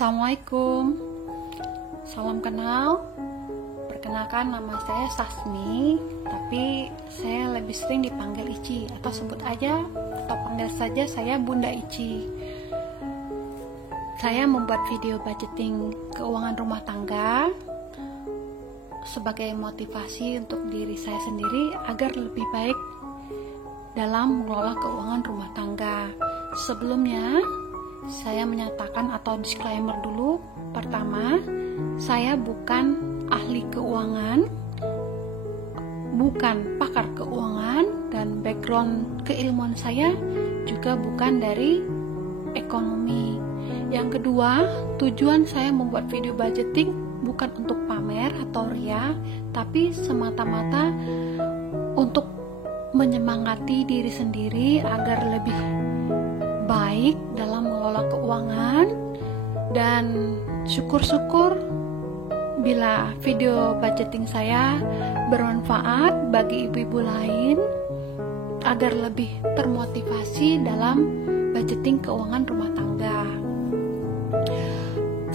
Assalamualaikum, salam kenal. Perkenalkan, nama saya Sasmi, tapi saya lebih sering dipanggil Ici, atau sebut aja atau panggil saja saya Bunda Ici. Saya membuat video budgeting keuangan rumah tangga sebagai motivasi untuk diri saya sendiri agar lebih baik dalam mengelola keuangan rumah tangga. Sebelumnya, saya menyatakan atau disclaimer dulu. Pertama, saya bukan ahli keuangan, bukan pakar keuangan, dan background keilmuan saya juga bukan dari ekonomi. Yang kedua, tujuan saya membuat video budgeting bukan untuk pamer atau ria, tapi semata-mata untuk menyemangati diri sendiri agar lebih baik dalam mengelola keuangan. Dan syukur-syukur bila video budgeting saya bermanfaat bagi ibu-ibu lain agar lebih termotivasi dalam budgeting keuangan rumah tangga.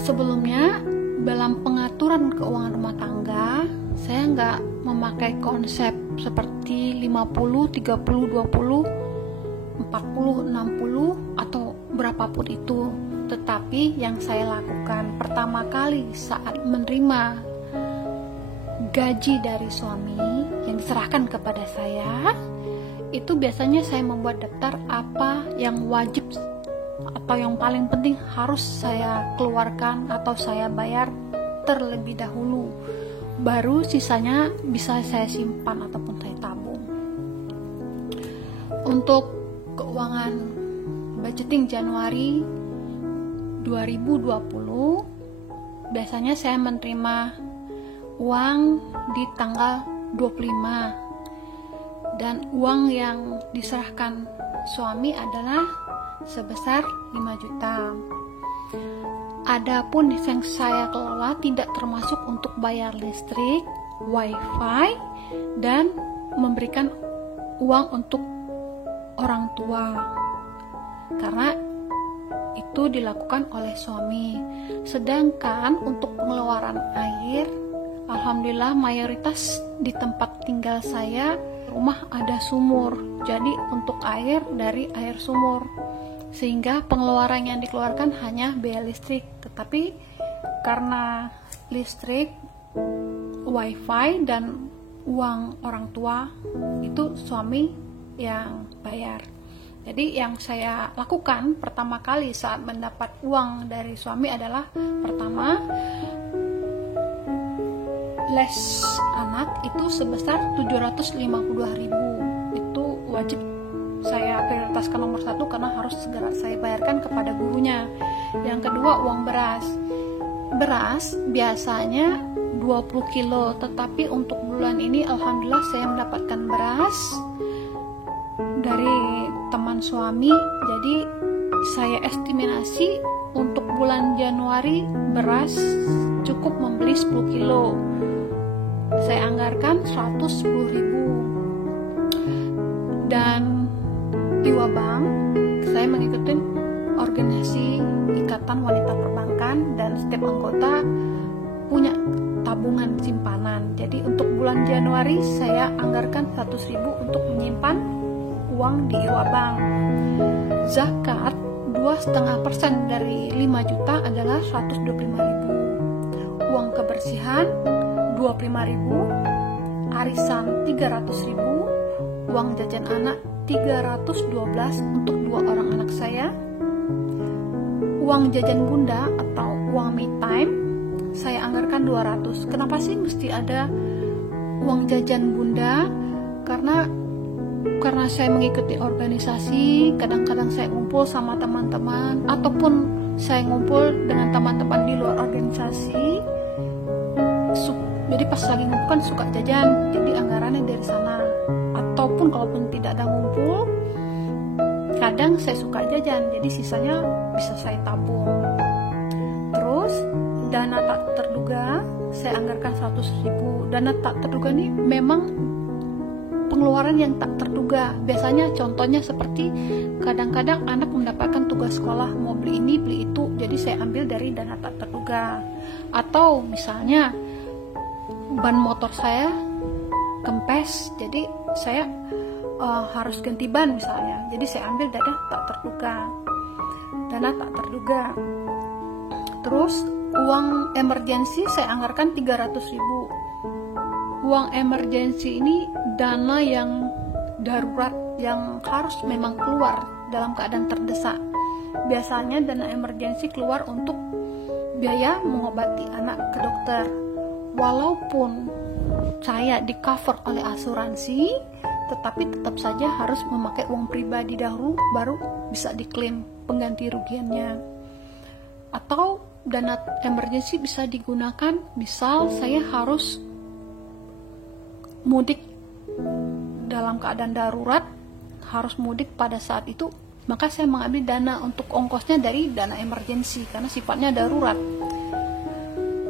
Sebelumnya, dalam pengaturan keuangan rumah tangga, saya nggak memakai konsep seperti 50, 30, 20, 40, 60 atau berapapun itu. Tetapi yang saya lakukan pertama kali saat menerima gaji dari suami yang diserahkan kepada saya, itu biasanya saya membuat daftar apa yang wajib atau yang paling penting harus saya keluarkan atau saya bayar terlebih dahulu. Baru sisanya bisa saya simpan ataupun saya tabung. Untuk keuangan budgeting Januari 2020, biasanya saya menerima uang di tanggal 25, dan uang yang diserahkan suami adalah sebesar 5 juta. Adapun yang saya kelola tidak termasuk untuk bayar listrik, wifi, dan memberikan uang untuk orang tua, karena itu dilakukan oleh suami. Sedangkan untuk pengeluaran air, alhamdulillah mayoritas di tempat tinggal saya rumah ada sumur, jadi untuk air dari air sumur, sehingga pengeluaran yang dikeluarkan hanya biaya listrik. Tetapi karena listrik, wifi, dan uang orang tua itu suami yang bayar. Jadi yang saya lakukan pertama kali saat mendapat uang dari suami adalah, pertama, les anak itu sebesar 752.000. Itu wajib saya prioritaskan nomor 1 karena harus segera saya bayarkan kepada gurunya. Yang kedua, uang beras. Beras biasanya 20 kilo, tetapi untuk bulan ini alhamdulillah saya mendapatkan beras dari teman suami. Jadi saya estimasi untuk bulan Januari beras cukup membeli 10 kilo. Saya anggarkan 110.000. Dan di Wabang saya mengikuti organisasi Ikatan Wanita Perbankan, dan setiap anggota punya tabungan simpanan. Jadi untuk bulan Januari saya anggarkan 100.000 untuk menyimpan uang di Iwabang. Zakat 2,5% dari 5 juta adalah 125.000. Uang kebersihan 25.000, arisan 300.000, uang jajan anak 312 untuk 2 orang anak saya. Uang jajan bunda atau uang me time saya anggarkan 200. Kenapa sih mesti ada uang jajan bunda? Karena saya mengikuti organisasi, kadang-kadang saya ngumpul sama teman-teman, ataupun saya ngumpul dengan teman-teman di luar organisasi. Jadi pas lagi ngumpul kan suka jajan, jadi anggarannya dari sana. Ataupun kalaupun tidak ada ngumpul, kadang saya suka jajan, jadi sisanya bisa saya tabung. Terus dana tak terduga saya anggarkan 100.000. Dana tak terduga ini memang pengeluaran yang tak terduga. Biasanya contohnya seperti kadang-kadang anak mendapatkan tugas sekolah mau beli ini beli itu, jadi saya ambil dari dana tak terduga. Atau misalnya ban motor saya kempes, jadi saya harus ganti ban misalnya, jadi saya ambil dana tak terduga. Terus uang emergensi saya anggarkan 300.000. Uang emergensi ini dana yang darurat yang harus memang keluar dalam keadaan terdesak. Biasanya dana emergensi keluar untuk biaya mengobati anak ke dokter. Walaupun saya di cover oleh asuransi, tetapi tetap saja harus memakai uang pribadi dahulu baru bisa diklaim pengganti rugiannya. Atau dana emergensi bisa digunakan misal saya harus mudik dalam keadaan darurat, harus mudik pada saat itu, maka saya mengambil dana untuk ongkosnya dari dana emergensi karena sifatnya darurat.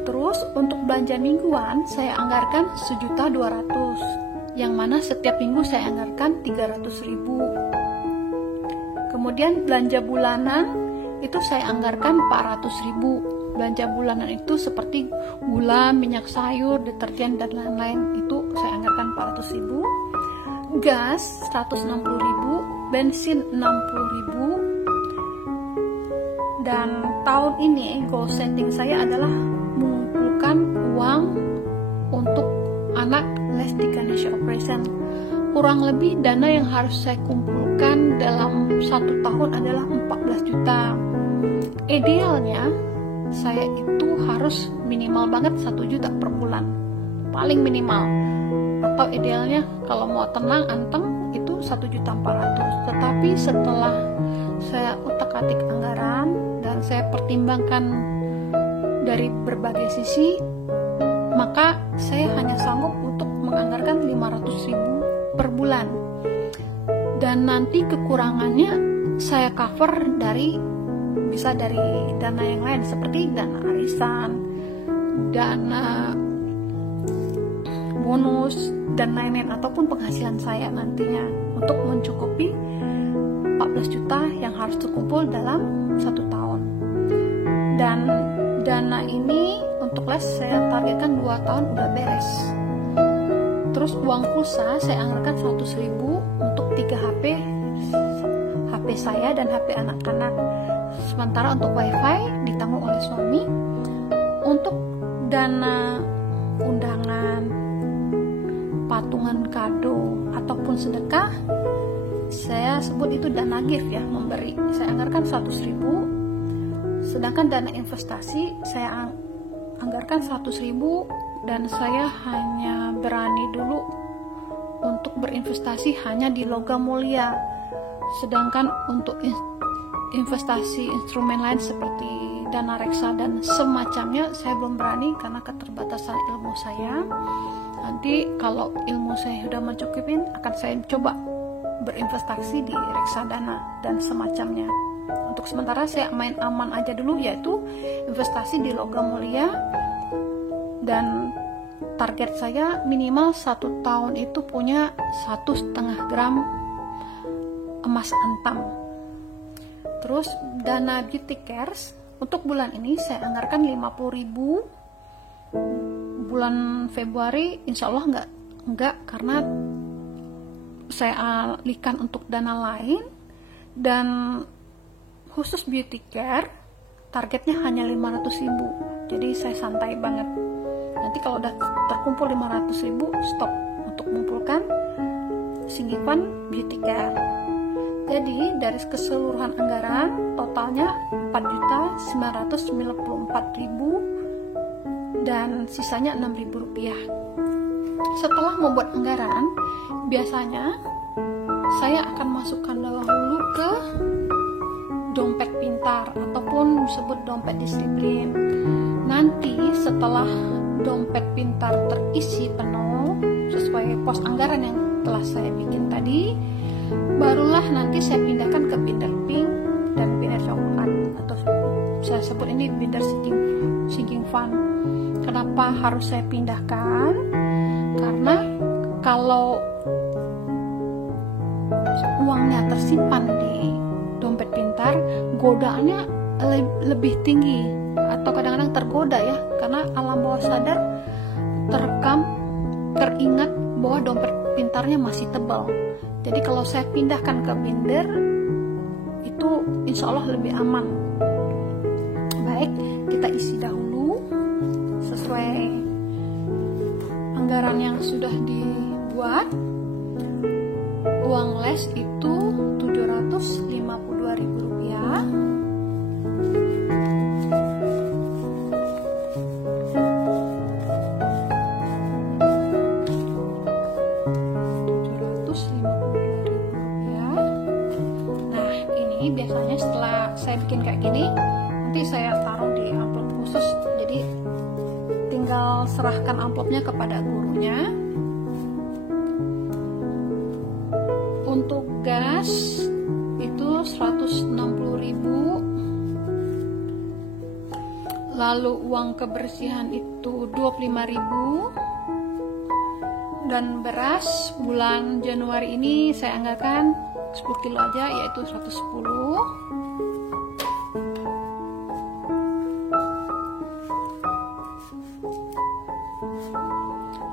Terus untuk belanja mingguan saya anggarkan 1.200.000, yang mana setiap minggu saya anggarkan 300.000. Kemudian belanja bulanan itu saya anggarkan 400.000. Belanja bulanan itu seperti gula, minyak sayur, deterjen dan lain-lain, itu saya anggarkan 400.000. Gas 160.000, bensin 60.000. Dan tahun ini goal setting saya adalah mengumpulkan uang untuk anak les di Ganesha Operation. Kurang lebih dana yang harus saya kumpulkan dalam 1 tahun adalah 14 juta. Idealnya saya itu harus minimal banget 1 juta per bulan, paling minimal. Atau idealnya kalau mau tenang anteng itu 1.400.000. Tetapi setelah saya utak-atik anggaran dan saya pertimbangkan dari berbagai sisi, maka saya hanya sanggup untuk menganggarkan 500.000 per bulan. Dan nanti kekurangannya saya cover bisa dari dana yang lain seperti dana arisan, dana bonus dan lain-lain, ataupun penghasilan saya nantinya untuk mencukupi 14 juta yang harus terkumpul dalam 1 tahun. Dan dana ini untuk les saya targetkan 2 tahun udah beres. Terus uang pulsa saya anggarkan 100.000 untuk 3 HP saya dan HP anak-anak. Sementara untuk wifi ditanggung oleh suami. Untuk dana undangan, patungan kado ataupun sedekah, saya sebut itu dana gift ya, memberi. Saya anggarkan 100.000. Sedangkan dana investasi saya anggarkan 100.000, dan saya hanya berani dulu untuk berinvestasi hanya di logam mulia. Sedangkan untuk investasi instrumen lain seperti dana reksa dan semacamnya saya belum berani karena keterbatasan ilmu saya. Nanti kalau ilmu saya sudah mencukupi akan saya coba berinvestasi di reksadana dan semacamnya. Untuk sementara saya main aman aja dulu, yaitu investasi di logam mulia, dan target saya minimal 1 tahun itu punya 1,5 gram emas antam. Terus dana beauty cares untuk bulan ini saya anggarkan 50.000. Bulan Februari insya Allah enggak karena saya alihkan untuk dana lain. Dan khusus beauty care targetnya hanya 500.000, jadi saya santai banget. Nanti kalau udah terkumpul 500.000 stop untuk mengumpulkan singipan beauty care. Jadi dari keseluruhan anggaran totalnya 4.994.000 dan sisanya Rp6.000. Setelah membuat anggaran, biasanya saya akan masukkan dahulu ke dompet pintar ataupun disebut dompet disiplin. Nanti setelah dompet pintar terisi penuh sesuai pos anggaran yang telah saya bikin tadi, barulah nanti saya pindahkan ke binder pink dan binder coklat, atau saya sebut ini binder sinking fund. Kenapa harus saya pindahkan? Karena kalau uangnya tersimpan di dompet pintar, godaannya lebih tinggi, atau kadang-kadang tergoda ya, karena alam bawah sadar teringat bahwa dompet pintarnya masih tebal. Jadi kalau saya pindahkan ke binder itu insya Allah lebih aman. Baik, kita isi dahulu sesuai anggaran yang sudah dibuat. Uang les itu Rp752.000. Biasanya setelah saya bikin kayak gini, nanti saya taruh di amplop khusus, jadi tinggal serahkan amplopnya kepada gurunya. Untuk gas itu 160.000, lalu uang kebersihan itu 25.000, dan beras bulan Januari ini saya anggarkan 10 kilo aja, yaitu 110.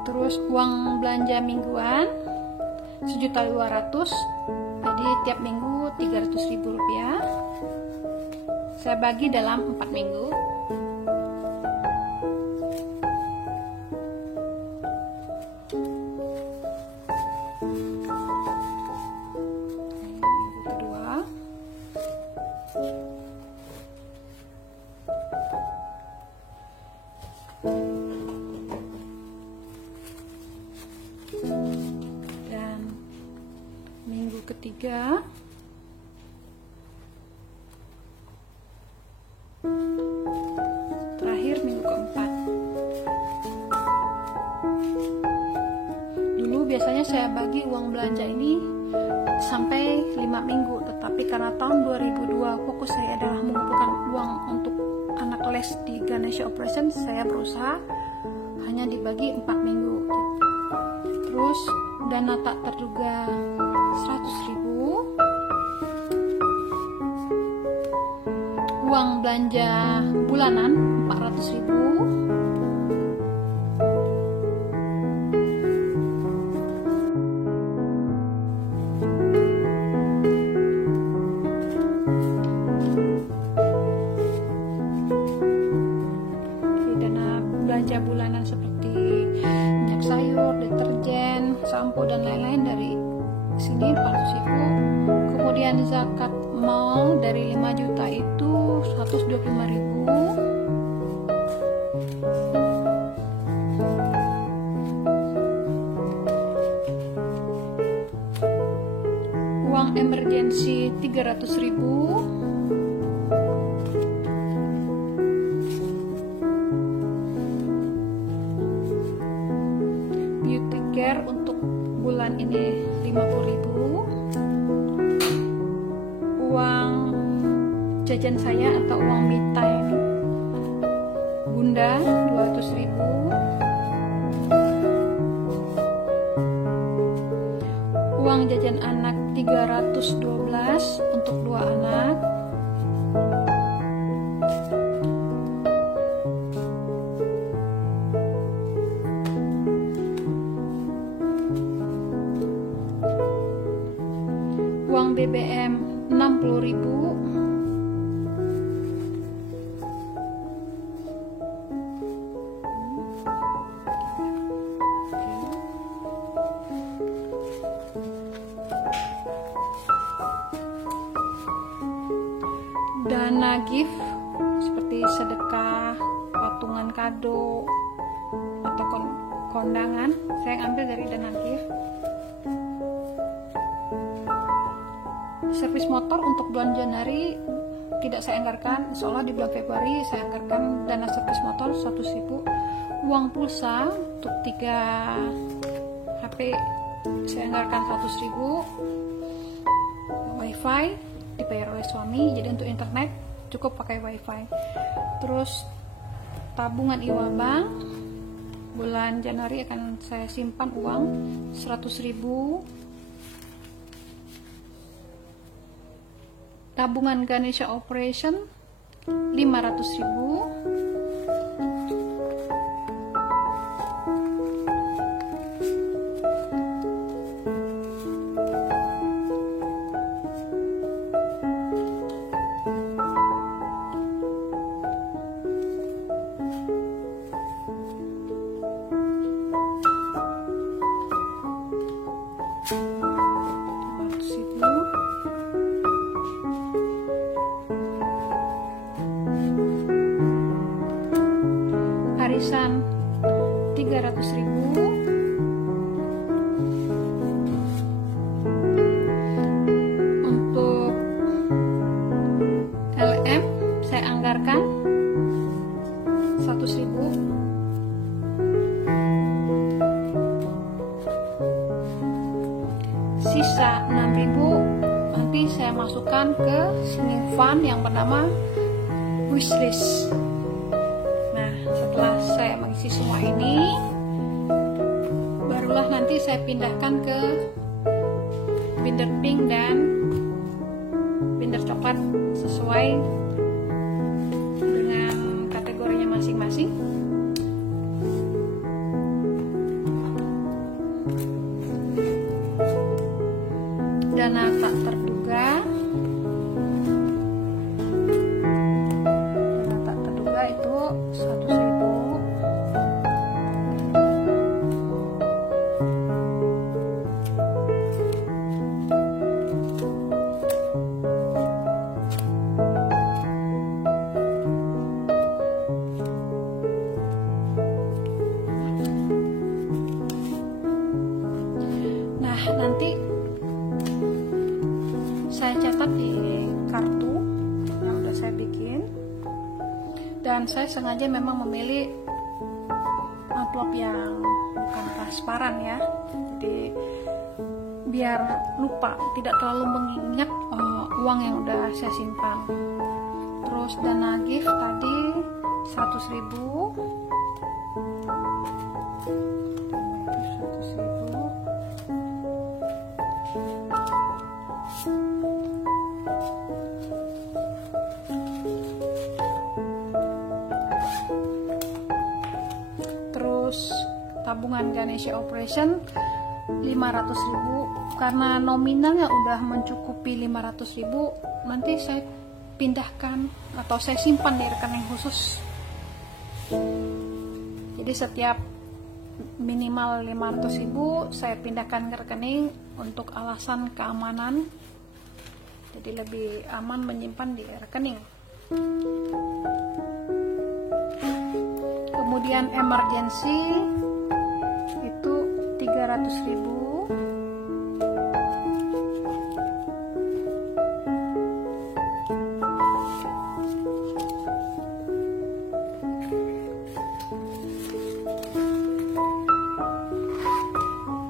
Terus uang belanja mingguan 1.200.000, jadi tiap minggu Rp300.000. Saya bagi dalam 4 minggu. Dan minggu ketiga terakhir minggu keempat. Dulu biasanya saya bagi uang belanja ini sampai 5 minggu, tetapi karena tahun 2002 fokus saya adalah mengumpulkan uang untuk anak les di Ganesha Operation, saya berusaha hanya dibagi 4 minggu. Terus dana tak terduga 100.000, uang belanja bulanan 400.000, dana belanja bulanan seperti minyak sayur, deterjen, sampo dan lain-lain dari sini 400.000. Kemudian zakat mal dari 5 juta itu 125.000. Uang emergensi 300.000. Beauty care untuk bulan ini 50.000. Uang jajan saya atau uang me time bunda 200.000. Uang jajan anak 312 untuk 2 anak. Uang BBM 60.000. Dana gift seperti sedekah, potongan kado, atau kondangan saya ambil dari dana gift. Servis motor untuk bulan Januari tidak saya anggarkan, insya Allah di bulan Februari saya anggarkan dana servis motor 100.000. Uang pulsa untuk 3 HP saya anggarkan 100.000. Wifi dibayar oleh suami, jadi untuk internet cukup pakai wifi. Terus tabungan Iwa Bank bulan Januari akan saya simpan uang 100.000. tabungan Ganesha Operation 500.000. Arisan 300.000. Untuk LM saya anggarkan 100.000. Sisa 6.000 nanti saya masukkan ke sinking fund yang bernama wishlist. Setelah saya mengisi semua ini, barulah nanti saya pindahkan ke binder pink dan binder coklat sesuai dengan kategorinya masing-masing. Dana tak terduga. Dana tak terduga itu 100.000. Nanti saya cetak di kartu yang udah saya bikin, dan saya sengaja memang memilih amplop yang bukan transparan ya, jadi biar lupa, tidak terlalu mengingat uang yang udah saya simpan. Terus dana gift tadi 100.000. Tabungan Ganesha Operation 500.000, karena nominalnya udah mencukupi 500.000, nanti saya pindahkan atau saya simpan di rekening khusus. Jadi setiap minimal 500.000 saya pindahkan ke rekening untuk alasan keamanan, jadi lebih aman menyimpan di rekening. Kemudian emergency itu 300.000.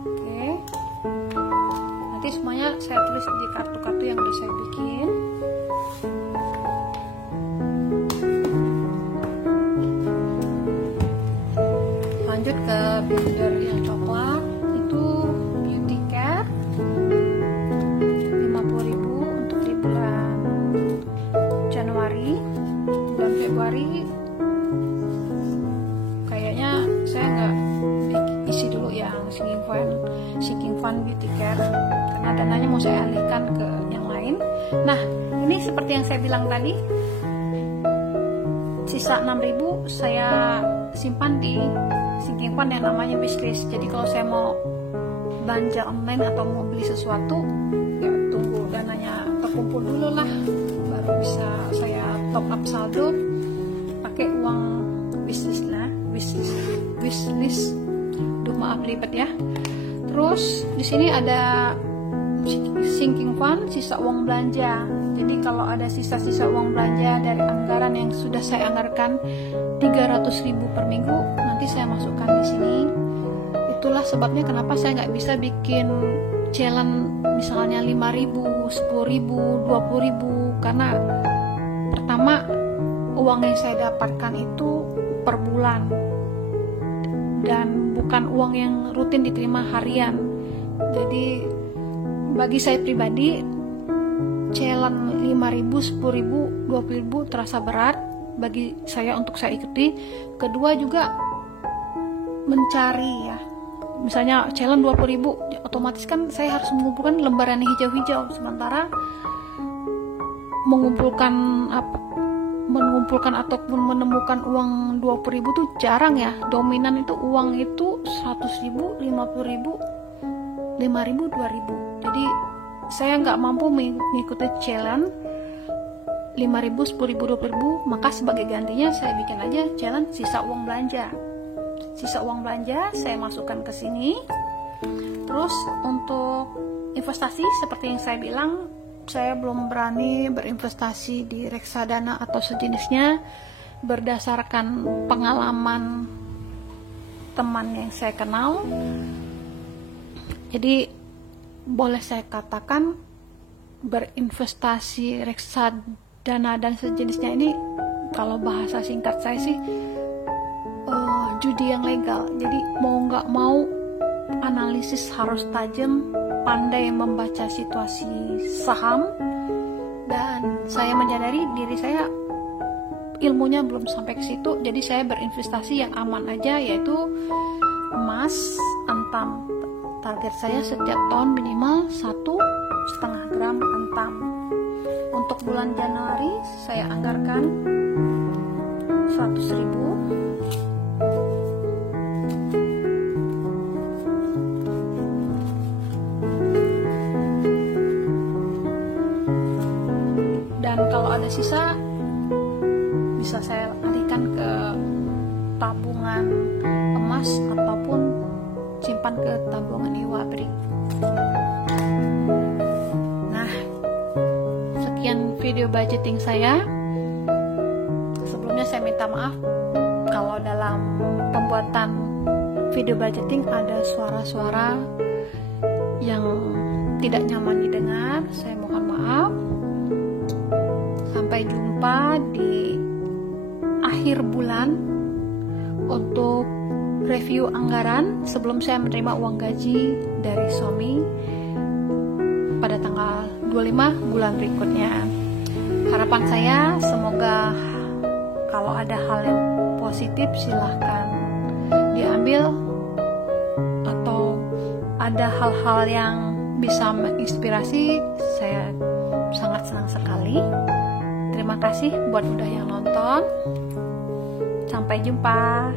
Oke. Nanti semuanya saya tulis di kartu-kartu yang udah saya bikin. Lanjut ke binder yang coklat, itu beauty care 50.000 untuk di bulan Januari. Bulan Februari kayaknya saya nggak isi dulu yang sinking fund beauty care, karena dananya mau saya alihkan ke yang lain. Nah, ini seperti yang saya bilang tadi, sisa 6.000 saya simpan di sinking fund yang namanya wishlist. Jadi kalau saya mau belanja online atau mau beli sesuatu, ya tunggu dananya terkumpul dulu lah, baru bisa saya top up saldo pakai uang wishlist lah, wishlist. Duh, maaf ribet ya. Terus di sini ada sinking fund, sisa uang belanja. Jadi kalau ada sisa-sisa uang belanja dari anggaran yang sudah saya anggarkan 300.000 per minggu, nanti saya masukkan di sini. Itulah sebabnya kenapa saya nggak bisa bikin challenge misalnya 5.000, 10.000, 20.000, karena pertama uang yang saya dapatkan itu per bulan dan bukan uang yang rutin diterima harian. Jadi bagi saya pribadi, challenge 5.000, 10.000, 20.000 terasa berat bagi saya untuk saya ikuti. Kedua juga mencari ya, misalnya challenge 20.000, otomatis kan saya harus mengumpulkan lembaran hijau-hijau, sementara mengumpulkan ataupun menemukan uang 20.000 tuh jarang ya. Dominan itu uang itu 100.000, 50.000, 5.000, 2.000. Jadi saya nggak mampu mengikuti challenge 5.000, 10.000, 20.000, maka sebagai gantinya saya bikin aja challenge sisa uang belanja. Sisa uang belanja saya masukkan ke sini. Terus untuk investasi seperti yang saya bilang, saya belum berani berinvestasi di reksadana atau sejenisnya berdasarkan pengalaman teman yang saya kenal. Jadi boleh saya katakan berinvestasi reksadana dan sejenisnya ini, kalau bahasa singkat saya sih judi yang legal. Jadi mau nggak mau analisis harus tajam, pandai membaca situasi saham, dan saya menyadari diri saya ilmunya belum sampai ke situ. Jadi saya berinvestasi yang aman aja, yaitu emas antam. Target saya setiap tahun minimal 1,5 gram antam. Untuk bulan Januari saya anggarkan 100.000. Dan kalau ada sisa bisa saya alihkan ke tabungan emas ataupun simpan ke tabungan Iwabri. Nah, sekian video budgeting saya. Sebelumnya saya minta maaf kalau dalam pembuatan video budgeting ada suara-suara yang tidak nyaman didengar. Saya mohon maaf. Sampai jumpa di akhir bulan untuk review anggaran sebelum saya menerima uang gaji dari suami pada tanggal 25 bulan berikutnya. Harapan saya semoga kalau ada hal yang positif silahkan diambil, atau ada hal-hal yang bisa menginspirasi, saya sangat senang sekali. Terima kasih buat udah yang nonton. Sampai jumpa.